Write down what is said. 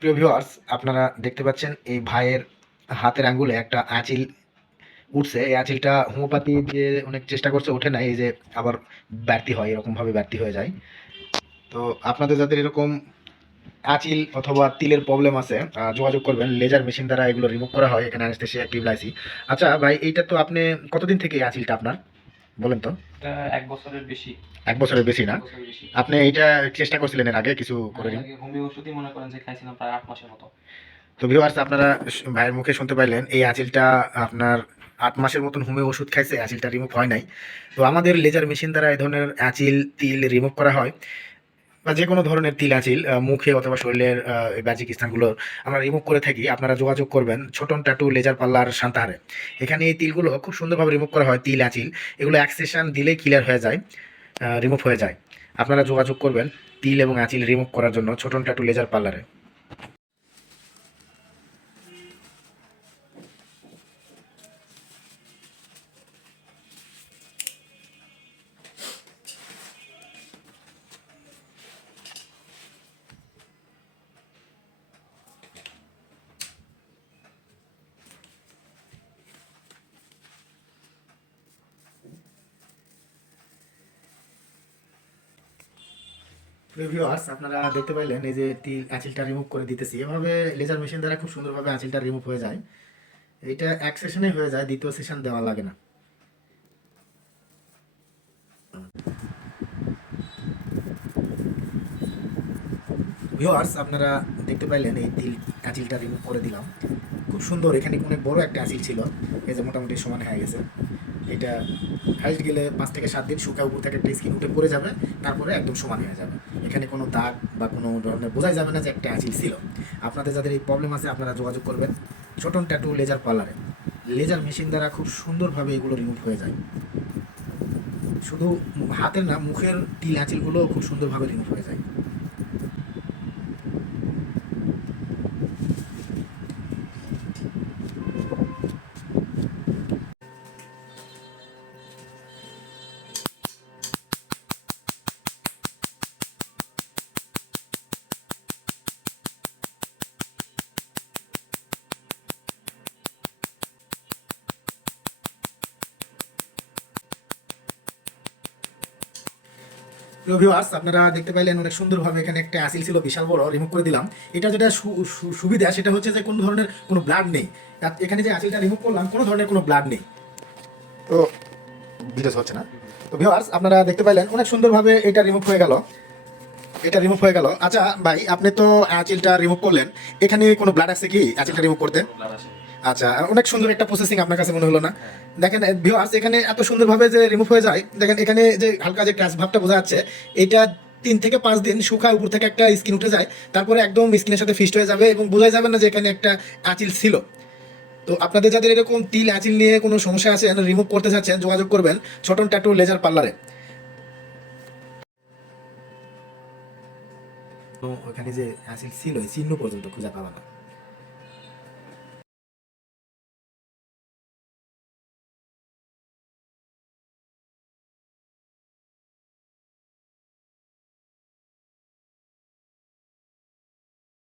প্রিয় ভিউয়ার্স, আপনারা দেখতে পাচ্ছেন এই ভাইয়ের হাতের আঙ্গুলে একটা আঁচিল উঠছে। এই আঁচিলটা হোমিওপ্যাথি দিয়ে অনেক চেষ্টা করছে, ওঠে নাই। এই যে আবার ব্যর্থ হয়, এরকমভাবে ব্যর্থ হয়ে যায়। তো আপনাদের যাদের এরকম আঁচিল অথবা তিলের প্রবলেম আছে, যোগাযোগ করবেন। লেজার মেশিন দ্বারা এগুলো রিমুভ করা হয়। এখানে অ্যানেসথেসিয়া, টিউবলাইসি। আচ্ছা ভাই, এইটা তো আপনি কতদিন থেকে এই আঁচিলটা আপনার বলেন তো? এটা ১ বছরের বেশি। ১ বছরের বেশি ১ না? বছরের বেশি। আপনি এইটা চেষ্টা করছিলেন এর আগে কিছু করে? এর আগে হোমিও ওষুধই মনে করেন যে খাইছিলাম প্রায় ৮ মাসের মতো। তো ভিউয়ার্স, আপনারা ভাইয়ের মুখে শুনতে পাইলেন এই আঁচিলটা আপনার ৮ মাসের মতন হোমিও ওষুধ খাইছে, আঁচিলটা রিমুভ হয় নাই। তো আমাদের লেজার মেশিন দ্বারা এই ধরনের আঁচিল তিল রিমুভ করা হয়, বা যে কোনো ধরনের তিল আঁচিল মুখে অথবা শরীরের বাহ্যিক স্থানগুলো আমরা রিমুভ করে থাকি। আপনারা যোগাযোগ করবেন ছোটন ট্যাটু লেজার পার্লার সান্তাহারে। এখানে এই তিলগুলো খুব সুন্দরভাবে রিমুভ করা হয়। তিল আঁচিল এগুলো এক সেশন দিলেই ক্লিয়ার হয়ে যায়, রিমুভ হয়ে যায়। আপনারা যোগাযোগ করবেন তিল এবং আঁচিল রিমুভ করার জন্য ছোটন ট্যাটু লেজার পার্লারে। ভিউয়ার্স, আপনারা দেখতে পাইলেন এই যে তিল আঁচিলটা রিমুভ করে দিতেছি। এভাবে লেজার মেশিন দ্বারা খুব সুন্দরভাবে আঁচিলটা রিমুভ হয়ে যায়। এটা এক সেশনে হয়ে যায়, দ্বিতীয় সেশন দেওয়া লাগে না। ভিউয়ার্স, আপনারা দেখতে পাইলেন এই তিল আঁচিলটা রিমুভ করে দিলাম। খুব সুন্দর। এখানে অনেক বড় একটা আঁচিল ছিল, এই যে মোটামুটি সমান হয়ে গেছে। এটা হাইট গেলে 5 থেকে 7 দিন শুকায় উপর থেকে একটা স্কিন উঠে পড়ে যাবে, তারপরে একদম সমান হয়ে যাবে। এখানে কোনো দাগ বা কোনো ধরনের বোঝাই যাবে না যে একটা আঁচিল ছিল। আপনাদের যাদের এই প্রবলেম আছে, আপনারা যোগাযোগ করবেন ছোটন ট্যাটু লেজার পার্লারে। লেজার মেশিন দ্বারা খুব সুন্দরভাবে এগুলো রিমুভ হয়ে যায়। শুধু হাতের না, মুখের তিল আঁচিলগুলো খুব সুন্দরভাবে রিমুভ হয়ে যায়। ভিউয়ার্স, আপনারা দেখতে পাইলেন অনেক সুন্দরভাবে এখানে একটা আঁচিল ছিল বিশাল বড়, রিমুভ করে দিলাম। এটা যেটা সুবিধা সেটা হচ্ছে যে কোনো ধরনের কোনো ব্লাড নেই। এখানে যে আঁচিলটা রিমুভ করলাম, কোনো ধরনের কোনো ব্লাড নেই। তো ভিডিও হচ্ছে না। তো ভিউয়ার্স, আপনারা দেখতে পাইলেন অনেক সুন্দরভাবে এটা রিমুভ হয়ে গেল। এটা রিমুভ হয়ে গেল। আচ্ছা ভাই, আপনি তো আঁচিলটা রিমুভ করলেন, এখানে কোনো ব্লাড আছে কি আঁচিলটা রিমুভ করতে? ব্লাড আসে। আচ্ছা, অনেক সুন্দর একটা প্রসেসিং আপনার কাছে মনে হলো না? হ্যাঁ। দেখেন ভিউয়ার্স, এখানে এত সুন্দরভাবে যে রিমুভ হয়ে যায়, দেখেন এখানে যে হালকা যে ক্র্যাশ ভাবটা বোঝা যাচ্ছে, এটা 3 থেকে 5 দিন শুকায় উপর থেকে একটা স্কিন উঠে যায়, তারপরে একদম স্কিনের সাথে ফিস্ট হয়ে যাবে এবং বোঝা যাবে না যে এখানে একটা আঁচিল ছিল। তো আপনাদের যাদের এরকম তিল আঁচিল নিয়ে কোনো সমস্যা আছে, রিমুভ করতে চাচ্ছেন, যোগাযোগ করবেন ছোটন ট্যাটু লেজার পার্লারে। তো ওখানে যে আঁচিল ছিল, এই চিহ্ন পর্যন্ত খুঁজে পাবা না।